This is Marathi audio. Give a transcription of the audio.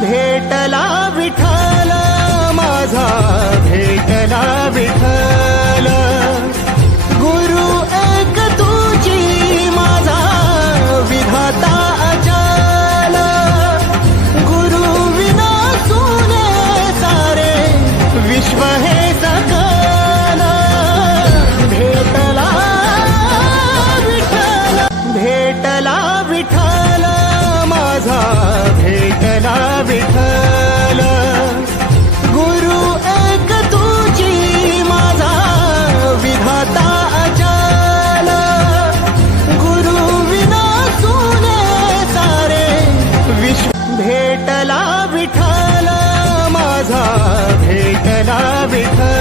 भेटला विठ्ठल माझा, भेटला विठ्ठल. गुरु एक तुझी माझा विधाता अजाल. गुरु विना सुने सारे विश्व हे सकल. भेटला विठ्ठल, भेटला विठ्ठल माझा, भेटला विठ्ठल. गुरु एक तुझी माझा विधाता अजाल. गुरु विना सुने सारे विश्व. भेटला विठ्ठल माझा, भेटला विठ्ठल.